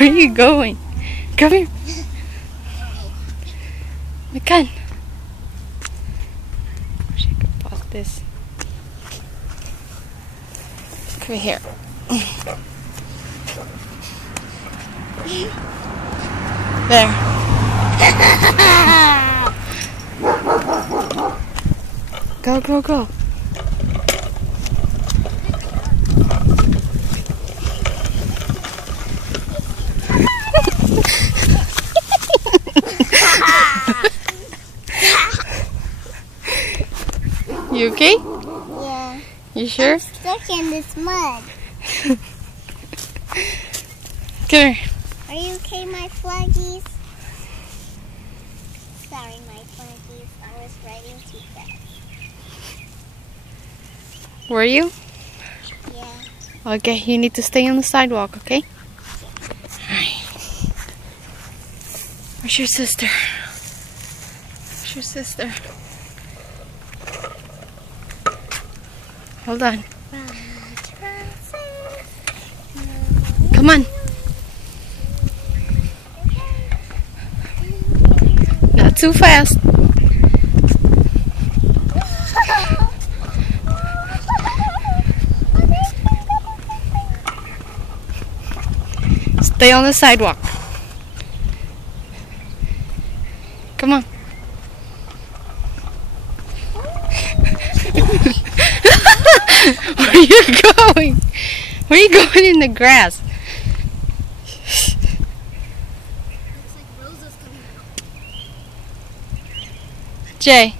Where are you going? Come here. Mikan. Wish I could pause this. Come here. There. Go, go, go. You okay? Yeah. You sure? I'm stuck in this mud. Come here. Are you okay, my flaggies? Sorry, my flaggies. I was riding too fast. Were you? Yeah. Okay, you need to stay on the sidewalk, okay? Alright. Where's your sister? Where's your sister? Hold on. Come on. Not too fast. Stay on the sidewalk. Come on. Where are you going? Where are you going in the grass? Looks like Rosa's coming out. Jay.